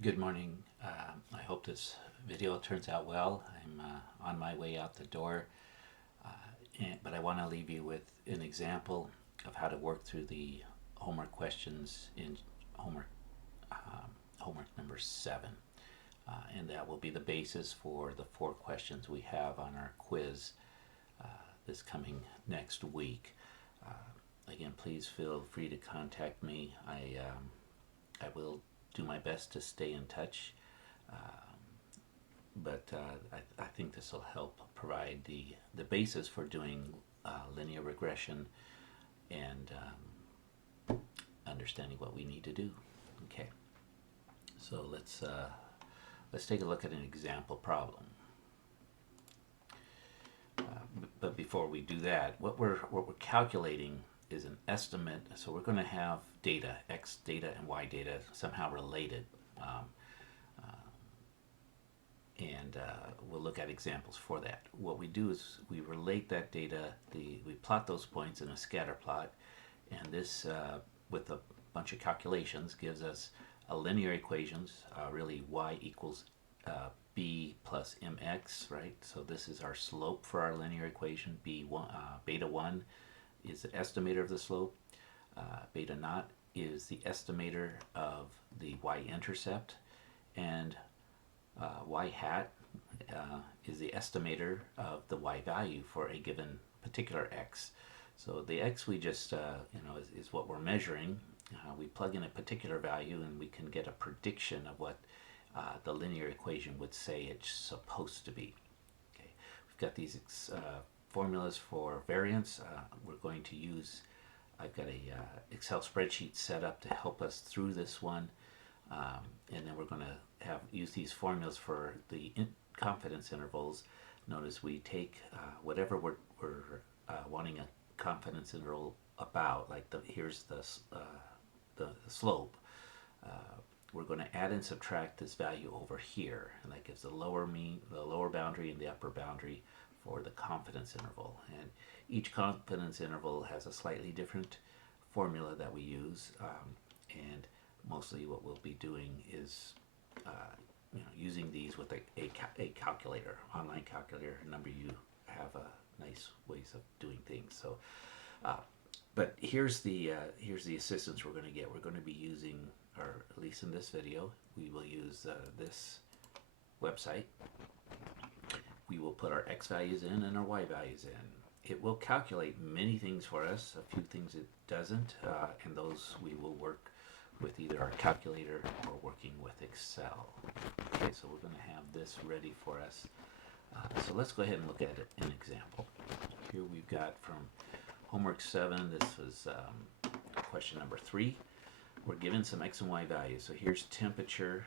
Good morning. I hope this video turns out well. I'm on my way out the door, but I want to leave you with an example of how to work through the homework questions in homework homework number 7, and that will be the basis for the 4 questions we have on our quiz this coming next week. Again, please feel free to contact me. I will do my best to stay in touch, but I think this will help provide the basis for doing linear regression and understanding what we need to do. Okay, so let's take a look at an example problem. But before we do that, what we're calculating is an estimate. So we're going to have data, x data and y data, somehow related. And we'll look at examples for that. What we do is we relate that data, we plot those points in a scatter plot, and this, with a bunch of calculations, gives us a linear equations, really y equals b plus mx, right? So this is our slope for our linear equation. Beta 1 is the estimator of the slope. Beta naught is the estimator of the y-intercept, and y hat is the estimator of the y value for a given particular x. So the x we just is what we're measuring. We plug in a particular value and we can get a prediction of what the linear equation would say it's supposed to be. Okay, we've got these formulas for variance. We're going to use, I've got a Excel spreadsheet set up to help us through this one, and then we're going to use these formulas for the confidence intervals. Notice we take whatever we're wanting a confidence interval about, like here's the slope. We're going to add and subtract this value over here, and that gives the lower boundary and the upper boundary for the confidence interval. And each confidence interval has a slightly different formula that we use, and mostly what we'll be doing is using these with a calculator, online calculator. A number of you have nice ways of doing things. So, but here's the assistance we're going to get. We're going to be using, or at least in this video, we will use this website. We will put our x values in and our y values in. It will calculate many things for us. A few things it doesn't, and those we will work with either our calculator or working with Excel. Okay, so we're going to have this ready for us. So let's go ahead and look at an example. Here we've got from homework 7, this was question number 3. We're given some x and y values. So here's temperature,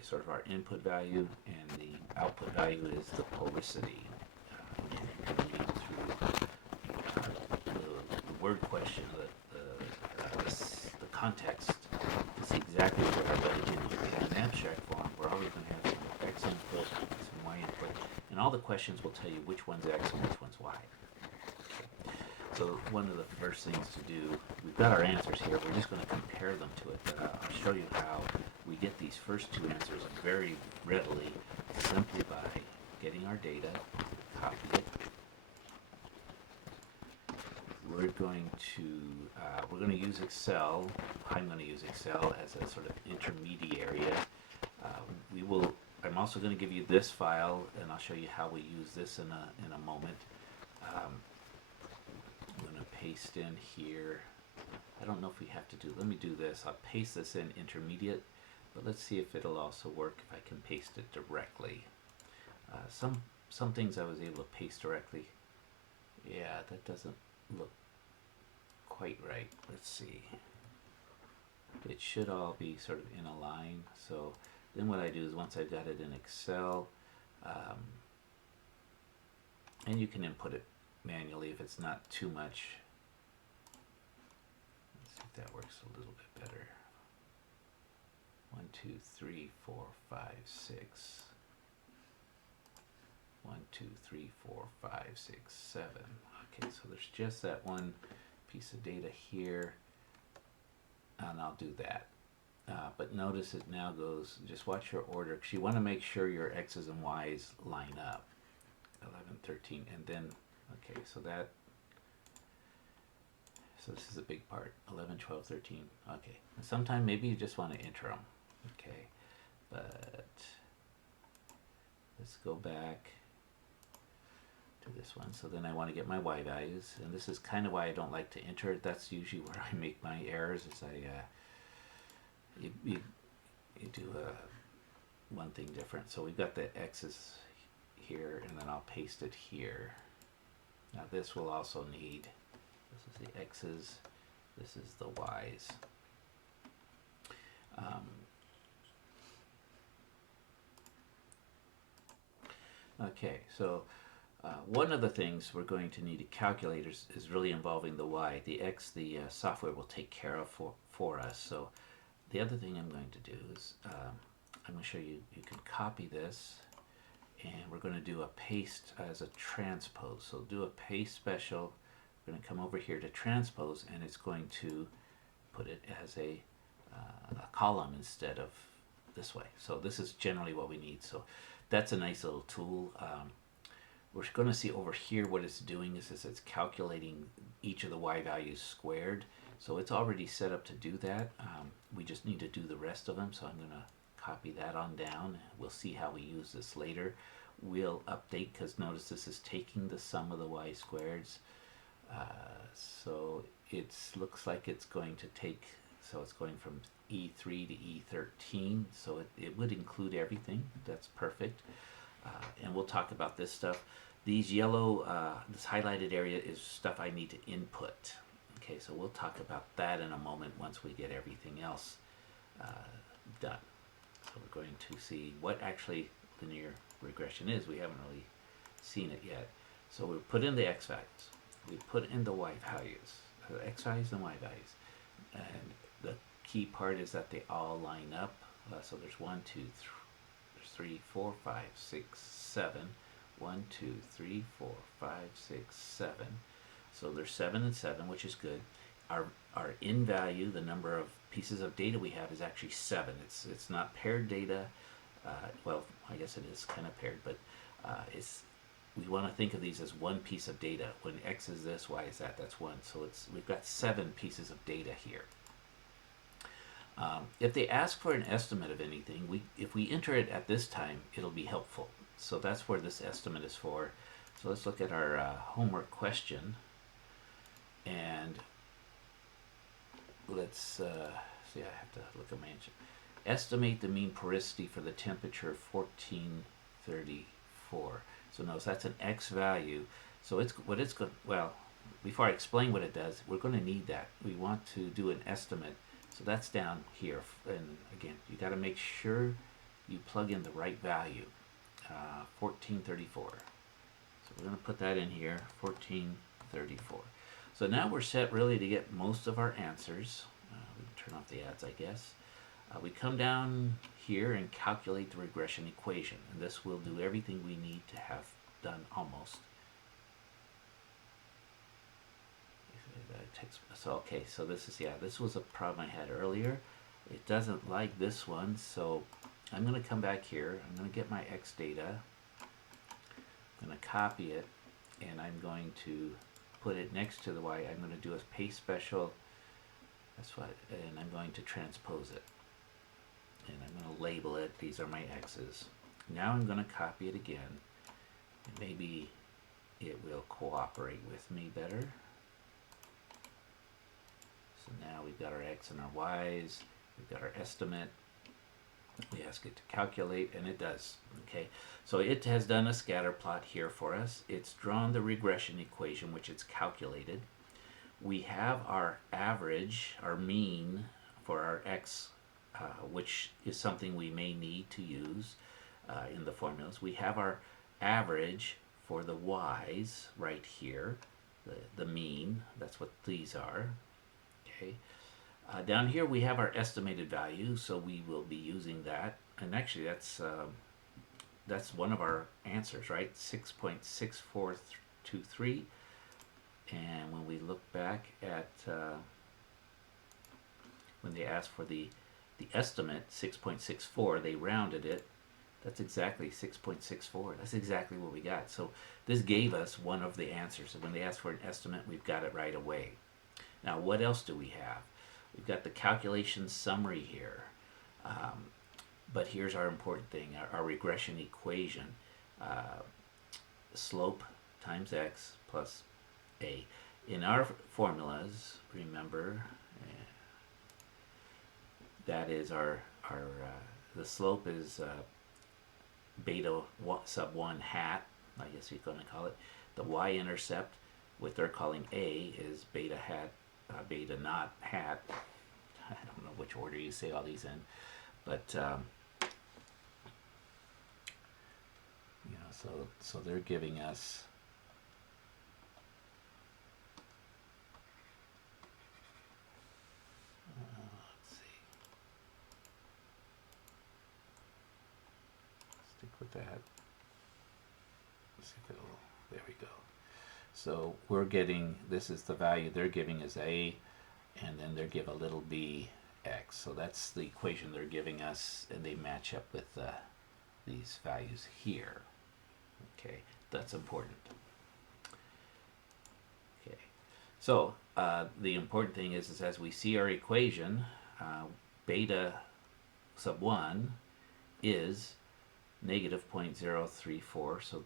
is sort of our input value, and the output value is the porosity. Again, you can read through the word question, the context to see exactly what our value is. In an abstract form, we're always going to have some x input, some y input, and all the questions will tell you which one's x and which one's y. So one of the first things to do, we've got our answers here, we're just going to compare them to it. I'll show you how we get these first 2 answers very readily, simply by getting our data, copy it. We're going to use Excel. I'm going to use Excel as a sort of intermediary. I'm also going to give you this file, and I'll show you how we use this in a moment. I'm going to paste in here. I don't know if we have to let me do this. I'll paste this in intermediate, but let's see if it'll also work if I can paste it directly. Some things I was able to paste directly. Yeah, that doesn't look quite right. Let's see. It should all be sort of in a line. So then what I do is once I've got it in Excel, and you can input it manually if it's not too much. Let's see if that works a little bit better. 1, 2, 3, 4, 5, 6. 1, 2, 3, 4, 5, 6, 7. Okay, so there's just that one piece of data here, and I'll do that. But notice it now goes, just watch your order, because you want to make sure your x's and y's line up. 11, 13, and then, okay, so this is a big part, 11, 12, 13, okay. Sometime maybe you just want to enter them, okay, but let's go back to this one. So then I want to get my y values, and this is kind of why I don't like to enter it. That's usually where I make my errors, is you do one thing different. So we've got the x's here, and then I'll paste it here. Now this will also need, this is the x's, this is the y's. Okay, so one of the things we're going to need to calculate is really involving the y. The x, the software will take care of for us. So the other thing I'm going to do is I'm going to show you, you can copy this, and we're going to do a paste as a transpose. So do a paste special. We're going to come over here to transpose, and it's going to put it as a column instead of this way. So this is generally what we need. So that's a nice little tool. We're going to see over here what it's doing is it's calculating each of the y values squared. So it's already set up to do that. We just need to do the rest of them. So I'm going to copy that on down. We'll see how we use this later. We'll update, because notice this is taking the sum of the y squareds. So it looks like it's going to take, so it's going from E3 to E13. So it would include everything. That's perfect. And we'll talk about this stuff. These yellow, this highlighted area is stuff I need to input. Okay, so we'll talk about that in a moment once we get everything else done. So we're going to see what actually linear regression is. We haven't really seen it yet. So we put in the x values. We put in the y values, x values and y values. And the key part is that they all line up. So there's 1, 2, 3, 4, 5, 6, 7. 1, 2, 3, 4, 5, 6, 7. So there's 7 and 7, which is good. Our in value, the number of pieces of data we have, is actually 7. It's not paired data. Well, I guess it is kind of paired, but we want to think of these as one piece of data. When x is this, y is that, that's 1. So we've got 7 pieces of data here. If they ask for an estimate of anything, if we enter it at this time, it'll be helpful. So that's where this estimate is for. So let's look at our homework question, and let's see, I have to look at my answer. Estimate the mean porosity for the temperature of 1434. So notice that's an x value. So well, before I explain what it does, we're going to need that. We want to do an estimate. So that's down here, and again, you got to make sure you plug in the right value, 1434. So we're going to put that in here, 1434. So now we're set really to get most of our answers. We can turn off the ads, I guess. We come down here and calculate the regression equation, and this will do everything we need to have done almost. So okay, so this is, this was a problem I had earlier. It doesn't like this one, so I'm going to come back here. I'm going to get my x data. I'm going to copy it, and I'm going to put it next to the y. I'm going to do a paste special. That's what, and I'm going to transpose it. And I'm going to label it. These are my x's. Now I'm going to copy it again, and maybe it will cooperate with me better. So now we've got our x and our y's, we've got our estimate. We ask it to calculate, and it does. Okay, so it has done a scatter plot here for us. It's drawn the regression equation, which it's calculated. We have our average, our mean for our x, which is something we may need to use in the formulas. We have our average for the y's right here, the mean. That's what these are. Okay. Down here we have our estimated value, so we will be using that. And actually that's one of our answers, right? 6.6423. And when we look back at when they ask for the The estimate, 6.64, they rounded it. That's exactly 6.64. That's exactly what we got. So this gave us one of the answers. So when they asked for an estimate, we've got it right away. Now, what else do we have? We've got the calculation summary here. But here's our important thing, our regression equation. Slope times x plus a. In our formulas, remember, that is the slope is beta sub 1 hat, I guess you're going to call it. The y-intercept, what they're calling a, is beta hat, beta not hat. I don't know which order you say all these in, but you know, so they're giving us let's see, stick with that. Let's see if it'll, there we go. So we're getting, this is the value they're giving as a, and then they give a little b x. So that's the equation they're giving us, and they match up with these values here. Okay, that's important. Okay, so the important thing is as we see our equation, beta sub 1 is negative 0.034. So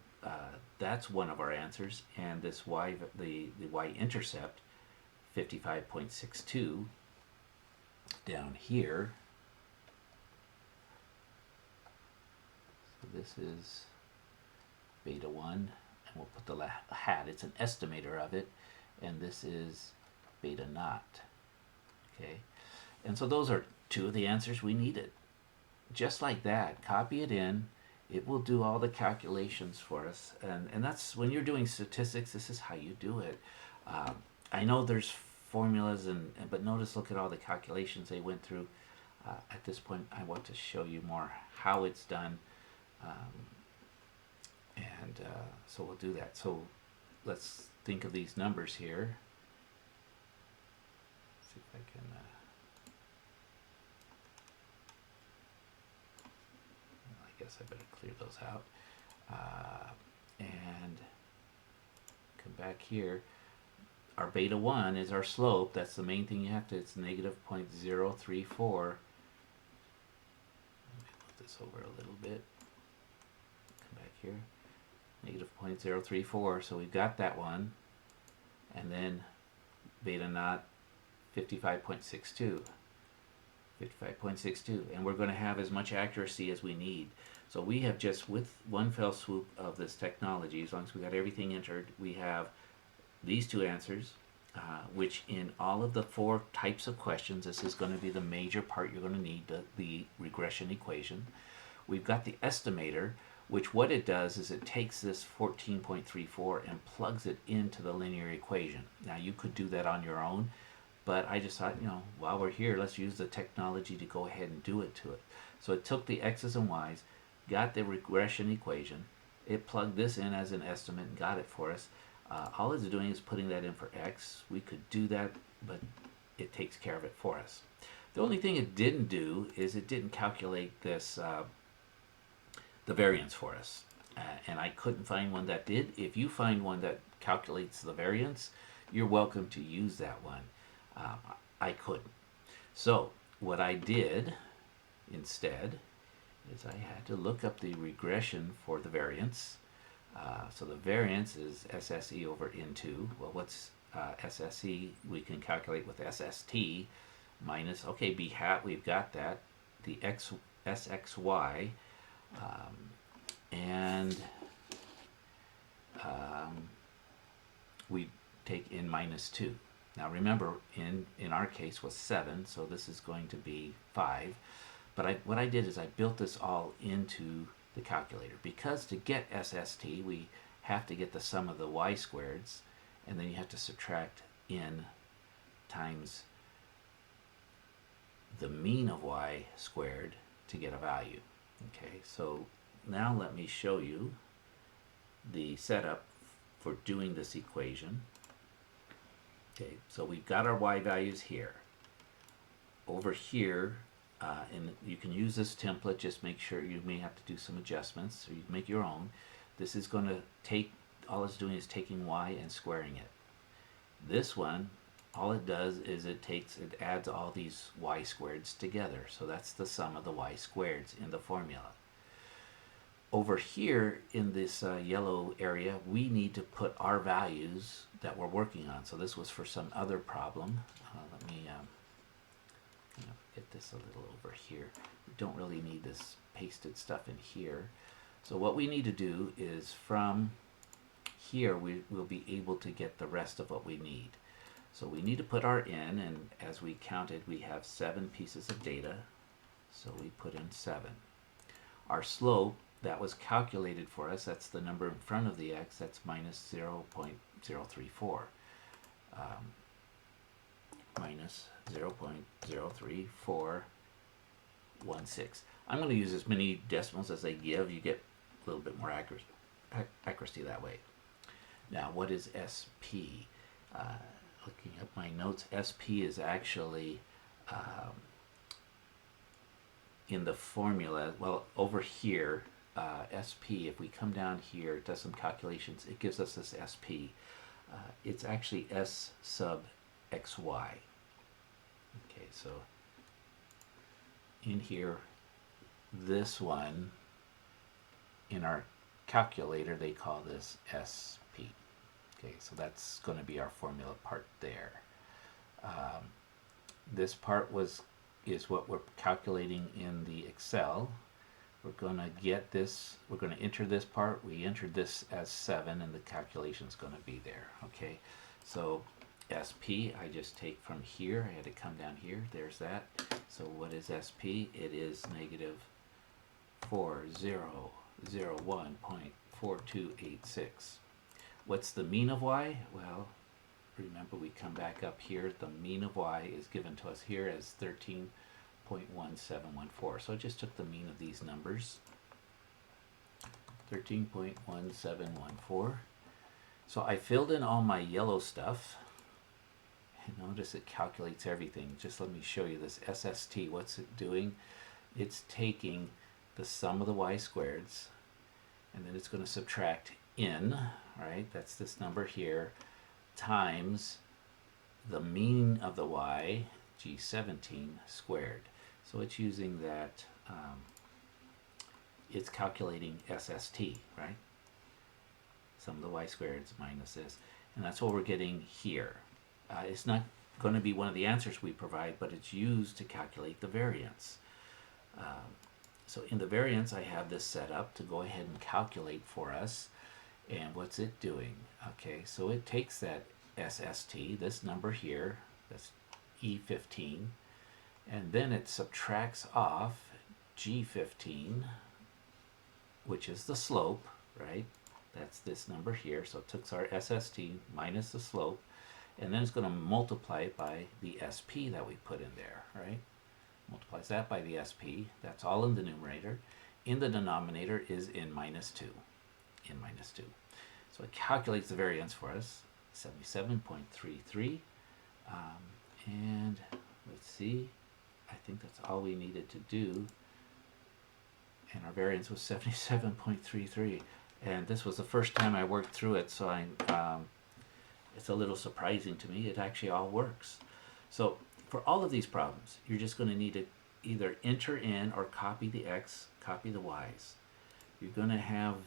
that's one of our answers, and this the y-intercept 55.62 down here. So this is beta 1, and we'll put the hat, it's an estimator of it, and this is beta naught. Okay, and so those are two of the answers we needed. Just like that, copy it in. It will do all the calculations for us, and that's when you're doing statistics, this is how you do it. I know there's formulas, but notice, look at all the calculations they went through. At this point, I want to show you more how it's done, so we'll do that. So let's think of these numbers here. See if I can. I guess I better clear those out and come back here. Our beta 1 is our slope. That's the main thing you have to, it's negative 0.034. Let me move this over a little bit. Come back here. Negative 0.034. So we've got that one. And then beta naught 55.62. 55.62. And we're going to have as much accuracy as we need. So we have just, with one fell swoop of this technology, as long as we got everything entered, we have these two answers, which in all of the 4 types of questions, this is going to be the major part you're going to need, the regression equation. We've got the estimator, which what it does is it takes this 14.34 and plugs it into the linear equation. Now you could do that on your own, but I just thought, you know, while we're here, let's use the technology to go ahead and do it to it. So it took the x's and y's, got the regression equation, it plugged this in as an estimate and got it for us. All it's doing is putting that in for x. We could do that, but it takes care of it for us. The only thing it didn't do is it didn't calculate this, the variance for us. And I couldn't find one that did. If you find one that calculates the variance, you're welcome to use that one. I couldn't. So what I did instead is I had to look up the regression for the variance. So the variance is SSE over N2. Well, what's SSE? We can calculate with SST minus, okay, B hat, we've got that. The SXY, and we take N minus 2. Now remember, in our case was 7, so this is going to be 5. But what I did is I built this all into the calculator, because to get SST we have to get the sum of the y squareds, and then you have to subtract n times the mean of y squared to get a value. Okay, so now let me show you the setup for doing this equation. Okay, so we've got our y values here. Over here And you can use this template, just make sure you may have to do some adjustments, or you can make your own. This is going to take, all it's doing is taking y and squaring it. This one, all it does is it adds all these y squareds together. So that's the sum of the y squareds in the formula. Over here in this yellow area, we need to put our values that we're working on. So this was for some other problem. Let me get this a little over here. We don't really need this pasted stuff in here. So what we need to do is from here we will be able to get the rest of what we need. So we need to put our in, and as we counted, we have 7 pieces of data. So we put in 7. Our slope, that was calculated for us, that's the number in front of the x, that's minus 0.034. Minus 0.03416. I'm going to use as many decimals as they give. You get a little bit more accuracy that way. Now, what is SP? Looking at my notes, SP is actually in the formula. Well, over here, SP, if we come down here, it does some calculations, it gives us this SP. It's actually S sub XY. Okay, so in here, this one, in our calculator, they call this SP. Okay, so that's going to be our formula part there. This part is what we're calculating in the Excel. We're going to get this, we're going to enter this part, we entered this as 7, and the calculation is going to be there. Okay, so SP, I just take from here, I had to come down here, there's that. So what is SP? It is negative 4001.4286. What's the mean of y? Well, remember we come back up here, the mean of y is given to us here as 13.1714. So I just took the mean of these numbers, 13.1714. So I filled in all my yellow stuff. Notice it calculates everything. Just let me show you this SST. What's it doing? It's taking the sum of the y squareds, and then it's going to subtract in, right? That's this number here, times the mean of the y, G17 squared. So it's using that, it's calculating SST, right? Sum of the y squareds minus this. And that's what we're getting here. It's not going to be one of the answers we provide, but it's used to calculate the variance. So in the variance, I have this set up to go ahead and calculate for us. And what's it doing? Okay, so it takes that SST, this number here, that's E15, and then it subtracts off G15, which is the slope, right? That's this number here. So it took our SST minus the slope, and then it's going to multiply it by the SP that we put in there, right? Multiplies that by the SP. That's all in the numerator. In the denominator is in minus 2. In minus 2. So it calculates the variance for us, 77.33. And let's see, I think that's all we needed to do. And our variance was 77.33. And this was the first time I worked through it, so it's a little surprising to me. It actually all works. So for all of these problems, you're just going to need to either enter in or copy the x, copy the y's. You're going to have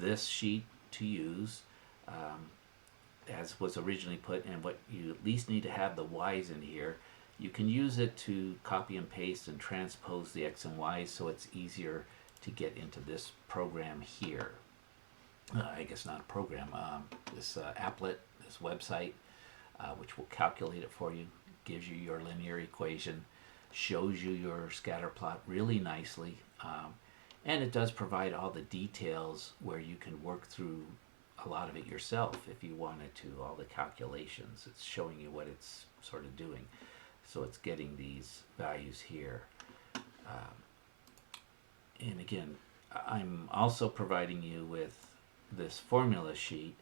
this sheet to use as was originally put, and what you at least need to have the y's in here. You can use it to copy and paste and transpose the x and y's so it's easier to get into this program here. I guess not a program, this applet, this website, which will calculate it for you, gives you your linear equation, shows you your scatter plot really nicely, and it does provide all the details where you can work through a lot of it yourself if you wanted to, all the calculations. It's showing you what it's sort of doing. So it's getting these values here. And again, I'm also providing you with this formula sheet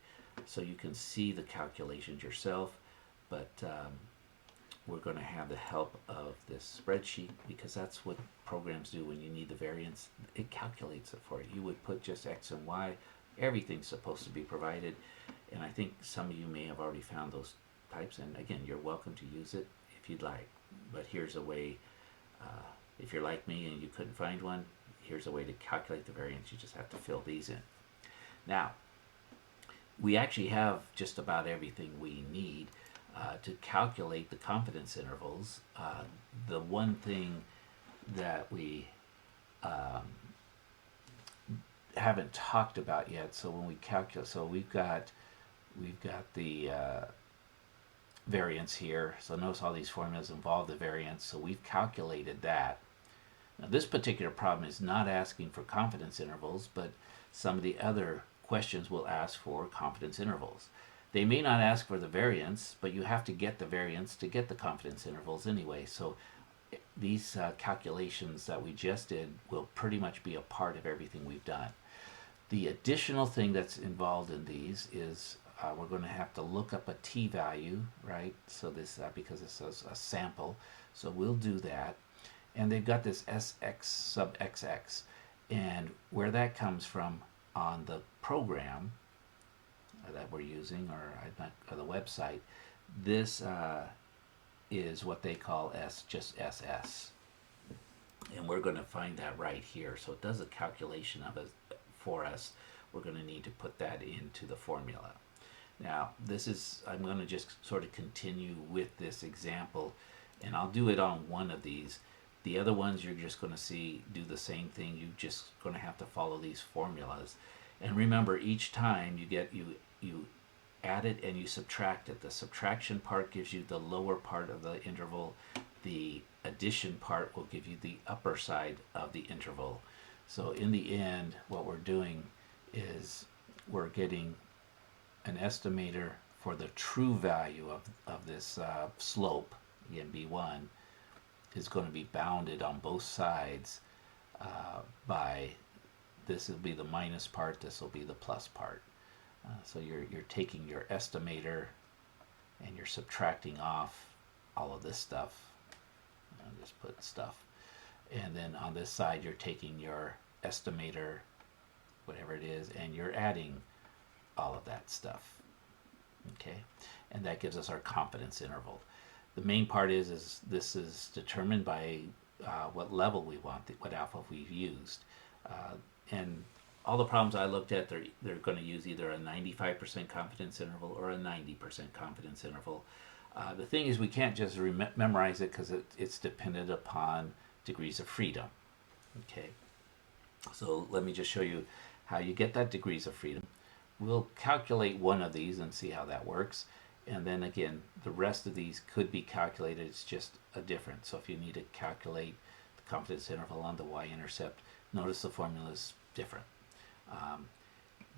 so you can see the calculations yourself, but we're going to have the help of this spreadsheet, because that's what programs do when you need the variance. It calculates it for you. You would put just X and Y. Everything's supposed to be provided, and I think some of you may have already found those types, and again, you're welcome to use it if you'd like. But here's a way, if you're like me and you couldn't find one, here's a way to calculate the variance. You just have to fill these in. Now, we actually have just about everything we need to calculate the confidence intervals. The one thing that we haven't talked about yet, so when we calculate, so we've got the variance here. So notice all these formulas involve the variance, so we've calculated that. Now this particular problem is not asking for confidence intervals, but some of the other questions will ask for confidence intervals. They may not ask for the variance, but you have to get the variance to get the confidence intervals anyway. So these calculations that we just did will pretty much be a part of everything we've done. The additional thing that's involved in these is we're going to have to look up a t-value, right? So this, because this is a sample, so we'll do that. And they've got this sx sub xx, and where that comes from on the program that we're using, or the website, this is what they call just SS. And we're going to find that right here. So it does a calculation of it for us. We're going to need to put that into the formula. Now, this is, I'm going to just sort of continue with this example, and I'll do it on one of these. The other ones you're just going to see do the same thing. You're just going to have to follow these formulas. And remember, each time you add it and you subtract it. The subtraction part gives you the lower part of the interval. The addition part will give you the upper side of the interval. So in the end, what we're doing is we're getting an estimator for the true value of this slope, again B1, is going to be bounded on both sides by, this will be the minus part, this will be the plus part. So you're taking your estimator and you're subtracting off all of this stuff. I'll just put stuff. And then on this side you're taking your estimator, whatever it is, and you're adding all of that stuff. Okay? And that gives us our confidence interval. The main part is this is determined by what level we want, what alpha we've used. And all the problems I looked at, they're going to use either a 95% confidence interval or a 90% confidence interval. The thing is, we can't just memorize it because it's dependent upon degrees of freedom. Okay, so let me just show you how you get that degrees of freedom. We'll calculate one of these and see how that works. And then again, the rest of these could be calculated. It's just a difference. So if you need to calculate the confidence interval on the Y-intercept, notice the formula is different.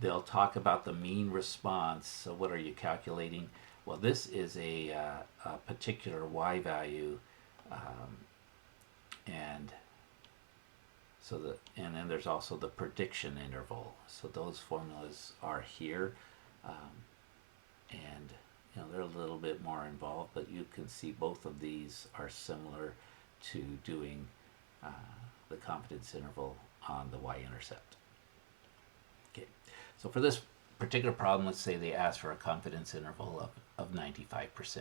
They'll talk about the mean response. So what are you calculating? Well, this is a particular Y value, and then there's also the prediction interval. So those formulas are here, and they're a little bit more involved, but you can see both of these are similar to doing the confidence interval on the Y-intercept. Okay, so for this particular problem, let's say they ask for a confidence interval of 95%.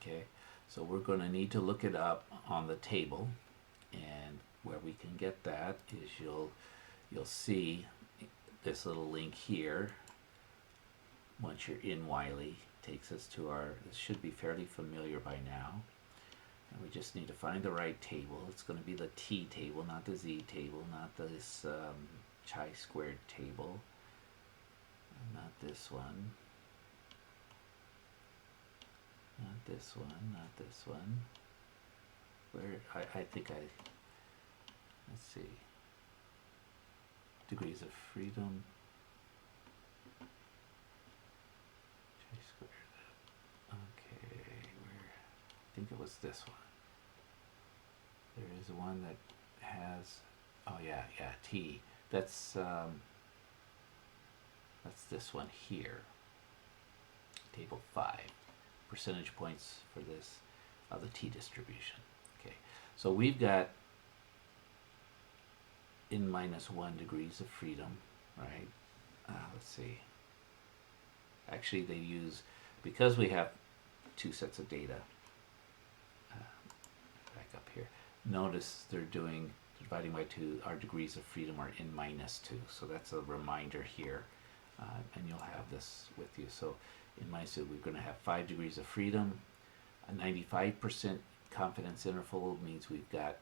Okay, so we're going to need to look it up on the table, and where we can get that is you'll see this little link here. Once you're in Wiley, takes us to this should be fairly familiar by now. And we just need to find the right table. It's going to be the T table, not the Z table, not this chi-squared table, not this one, not this one, not this one. Where I think let's see, degrees of freedom, chi-squared. Okay, I think it was this one. There is one that has, oh yeah, T. That's That's this one here. Table 5. Percentage points for this of the t-distribution. Okay, so we've got n minus 1 degrees of freedom, right? Let's see. Actually, they use, because we have two sets of data, back up here, notice they're dividing by 2, our degrees of freedom are n minus 2. So that's a reminder here, and you'll have this with you. So in minus 2, we're going to have 5 degrees of freedom. A 95% confidence interval means we've got,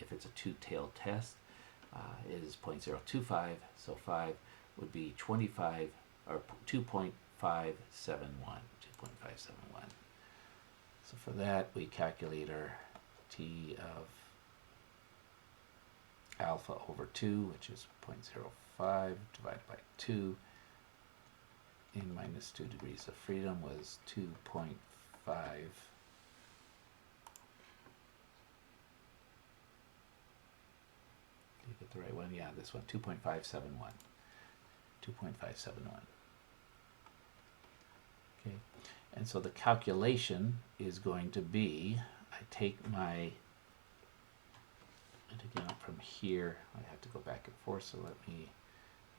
if it's a two-tailed test, it is 0.025, so 5 would be 25, or 2.571. 2.571. So for that, we calculate our t of alpha over 2, which is 0.05 divided by 2. N minus 2 degrees of freedom was 2.5. Did you get the right one? Yeah, this one, 2.571. 2.571. Okay, and so the calculation is going to be, I take my, and again from here, I have to go back and forth, so let me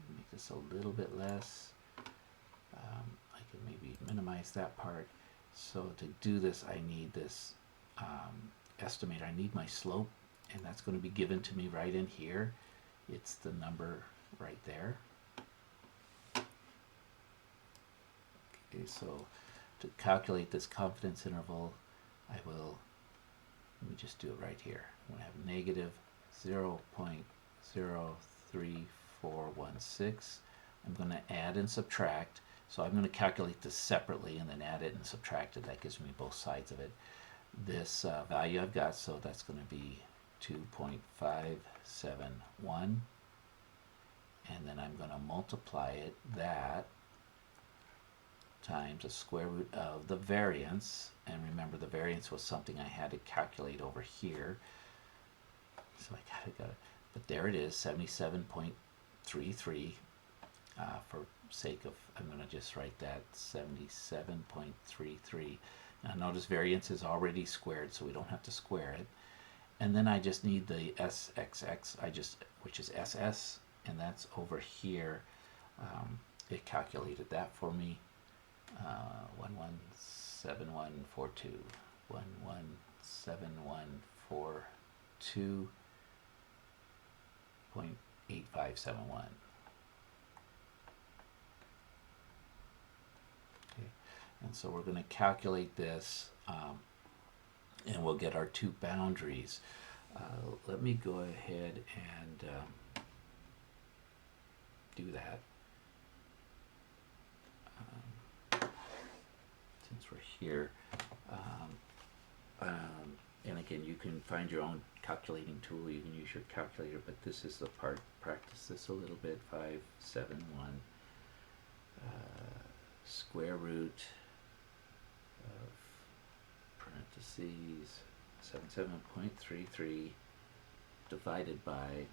make this a little bit less. I can maybe minimize that part. So to do this, I need this estimator. I need my slope, and that's going to be given to me right in here. It's the number right there. Okay, so to calculate this confidence interval, I will, let me just do it right here. I'm going to have negative 0.03416. I'm going to add and subtract. So I'm going to calculate this separately and then add it and subtract it. That gives me both sides of it. This value I've got, so that's going to be 2.571. And then I'm going to multiply it, that, times the square root of the variance. And remember, the variance was something I had to calculate over here. So I got it. But there it is, 77.33. For sake of, I'm going to just write that 77.33. Now notice variance is already squared, so we don't have to square it. And then I just need the SXX, which is SS, and that's over here. It calculated that for me. 117142. 117142.8571. And so we're going to calculate this, and we'll get our two boundaries. Let me go ahead and do that. Since we're here. And again, you can find your own calculating tool. You can use your calculator, but this is the part, practice this a little bit. 571 square root of parentheses 77.33 divided by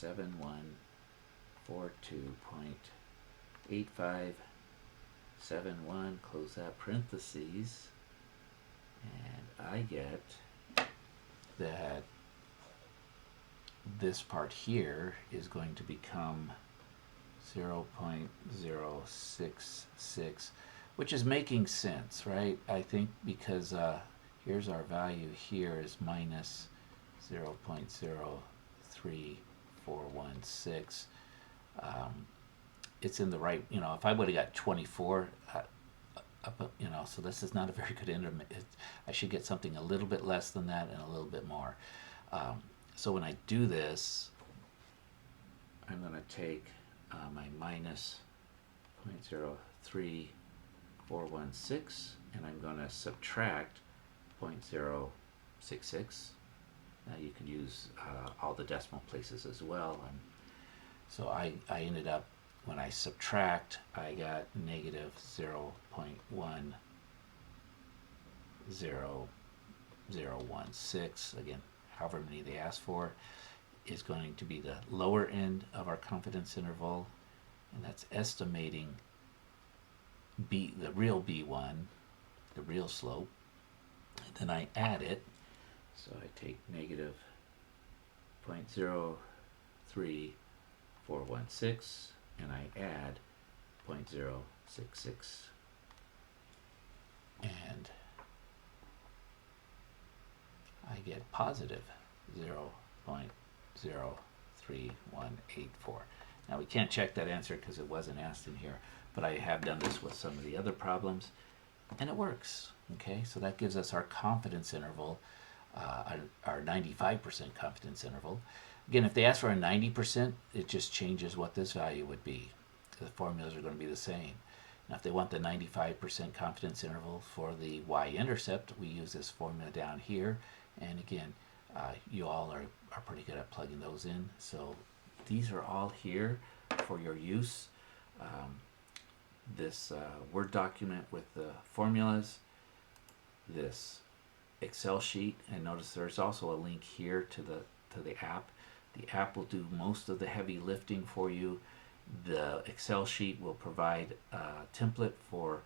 117142.8571, close that parentheses, and I get that this part here is going to become 0.066, which is making sense, right? I think because here's our value here is minus 0.03416. It's in the right, if I would have got 24, so this is not a very good intermediate. I should get something a little bit less than that and a little bit more. So when I do this, I'm going to take my minus 0.03416, and I'm going to subtract 0.066. Now you can use all the decimal places as well. So I ended up, when I subtract, I got negative 0.1016, again, however many they asked for. is going to be the lower end of our confidence interval, and that's estimating B, the real B1, the real slope. And then I add it, so I take negative 0.03416 and I add 0.066, and I get positive 0.03184. Now we can't check that answer because it wasn't asked in here, but I have done this with some of the other problems, and it works. Okay, so that gives us our confidence interval, our 95% confidence interval. Again, if they ask for a 90%, it just changes what this value would be. The formulas are going to be the same. Now, if they want the 95% confidence interval for the Y-intercept, we use this formula down here. And again, you all are pretty good at plugging those in. So these are all here for your use. This Word document with the formulas, this Excel sheet, and notice there's also a link here to the app. The app will do most of the heavy lifting for you. The Excel sheet will provide a template for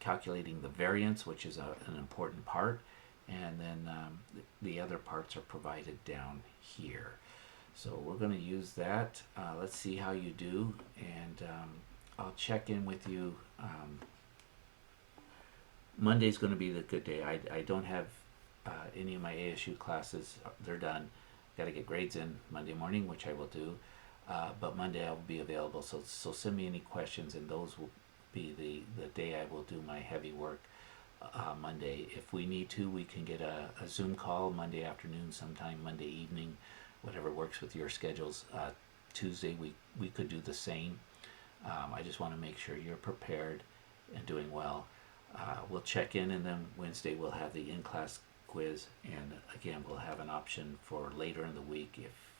calculating the variance, which is an important part, and then the other parts are provided down here. So we're going to use that. Let's see how you do, and I'll check in with you. Monday's going to be the good day. I don't have any of my ASU classes. They're done. Got to get grades in Monday morning, which I will do. But Monday I will be available. So send me any questions, and those will be the day I will do my heavy work. Monday. If we need to, we can get a Zoom call Monday afternoon, sometime Monday evening, whatever works with your schedules. Tuesday we could do the same. I just want to make sure you're prepared and doing well. We'll check in, and then Wednesday we'll have the in-class quiz, and again we'll have an option for later in the week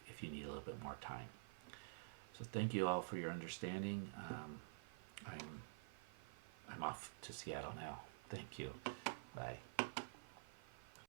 if you need a little bit more time. So thank you all for your understanding. I'm off to Seattle now. Thank you. Bye.